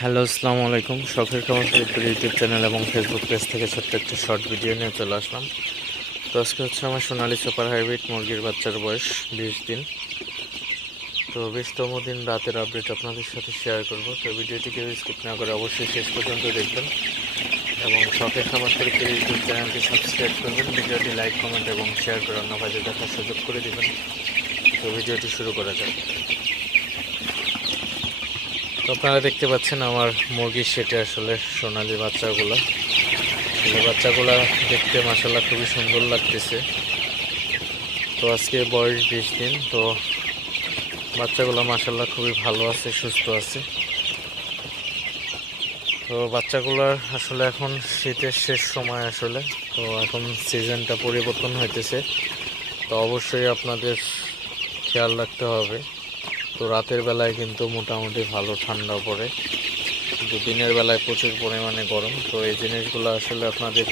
Hello, আসসালামু আলাইকুম। শখের খামার ফরিদপুর ইউটিউব চ্যানেল এবং ফেসবুক পেজ থেকে ছোট্ট একটা শর্ট ভিডিও নিয়ে চলে আসলাম। তো আজকে হচ্ছে আমার সোনালী সুপার হাইব্রিড মুরগির বাচ্চার বয়স 20 দিন। তো 20তম দিন রাতের আপডেট আপনাদের সাথে শেয়ার করব। তো ভিডিওটি কেউ স্কিপ না করে অবশ্যই শেষ পর্যন্ত দেখবেন এবং শখের খামার ফরিদপুর ইউটিউব চ্যানেলটি সাবস্ক্রাইব করবেন। ভিডিওটি লাইক, কমেন্ট এবং শেয়ার করে অন্য ভাইদের দেখার সুযোগ করে দেবেন। তো ভিডিওটি শুরু করা যাক। তো আপনারা দেখতে পাচ্ছেন আমার মুরগির সেটে আসলে সোনালী বাচ্চাগুলো দেখতে মাশাআল্লাহ খুবই সুন্দর লাগতেছে। তো আজকে বয়স 20 দিন। তো বাচ্চাগুলো মাশাআল্লাহ খুবই ভালো আছে, সুস্থ আছে। তো বাচ্চাগুলোর আসলে এখন শীতের শেষ সময় আসলে, তো এখন সিজনটা পরিবর্তন হইতেছে। তো অবশ্যই আপনাদের খেয়াল রাখতে হবে। তো রাতের বেলায় কিন্তু মোটামুটি ভালো ঠান্ডা পড়ে, কিন্তু দিনের বেলায় প্রচুর পরিমাণে গরম। তো এই জিনিসগুলো আসলে আপনাদের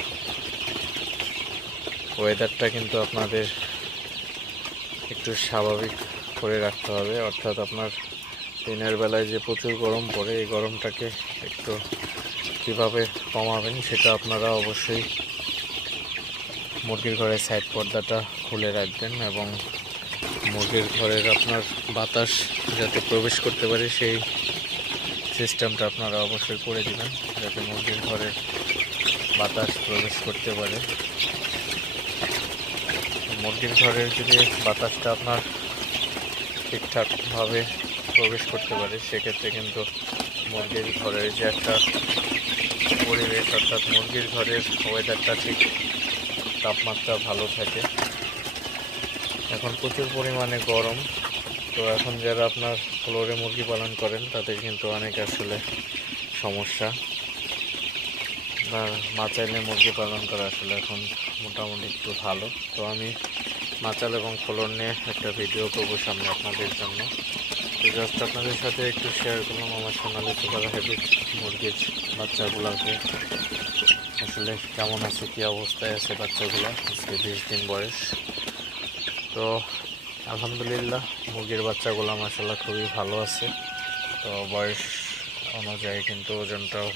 ওয়েদারটা কিন্তু আপনাদের একটু স্বাভাবিক করে রাখতে হবে। অর্থাৎ আপনার দিনের বেলায় যে প্রচুর গরম পড়ে, এই গরমটাকে একটু কীভাবে কমাবেন সেটা আপনারা অবশ্যই মুরগির ঘরের সাইড পর্দাটা খুলে রাখবেন এবং মুরগির ঘরের আপনার বাতাস যাতে প্রবেশ করতে পারে সেই সিস্টেমটা আপনারা অবশ্যই করে দিবেন, যাতে মুরগির ঘরের বাতাস প্রবেশ করতে পারে। মুরগির ঘরের যদি বাতাসটা আপনার ঠিকঠাকভাবে প্রবেশ করতে পারে, সেক্ষেত্রে কিন্তু মুরগির ঘরের যে একটা পরিবেশ, অর্থাৎ মুরগির ঘরের ওয়েদারটা ঠিক তাপমাত্রা ভালো থাকে। এখন প্রচুর পরিমাণে গরম। তো এখন যারা আপনার ফ্লোরে মুরগি পালন করেন তাদের কিন্তু অনেক আসলে সমস্যা, বা মাচাইলে মুরগি পালন করা আসলে এখন মোটামুটি একটু ভালো। তো আমি মাচাল এবং ফ্লোর নিয়ে একটা ভিডিও করবো সামনে আপনাদের জন্য। তো জাস্ট আপনাদের সাথে একটু শেয়ার করলাম আমার সোনালী সুপার হাইব্রিড মুরগির বাচ্চাগুলোকে আসলে কেমন আছে, কী অবস্থায় আছে বাচ্চাগুলো। আজকে 20 দিন বয়স। তো আলহামদুলিল্লাহ মুরগির বাচ্চাগুলো মাশাআল্লাহ খুবই ভালো আছে। তো বয়স অনুযায়ী কিন্তু ওজনটাও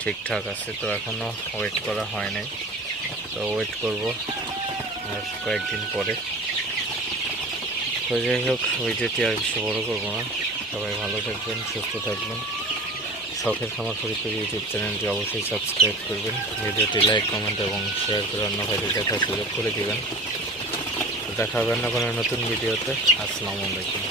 ঠিকঠাক আছে। তো এখনও ওয়েট করা হয় নাই, তো ওয়েট করব আর কয়েকদিন পরে। তো যাই হোক, ভিডিওটি আর বেশি বড় করবো না। সবাই ভালো থাকবেন, সুস্থ থাকবেন। শখের খামার ফরিদপুর ইউটিউব চ্যানেলটি অবশ্যই সাবস্ক্রাইব করবেন। ভিডিওটি লাইক, কমেন্ট এবং শেয়ার করে অন্য ভাইদের দেখার সুযোগ করে দেবেন। তো দেখা হবে না কোনো নতুন ভিডিওতে। আসসালামু আলাইকুম।